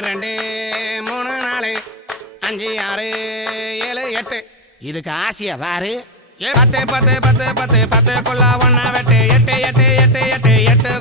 2 3 4 5 6 7 8 இதுக்கு ஆசையா பாரு. 10 10 10 10 10 கொள்ளா ஒன்னா வெட்டு 8 8 8 8 8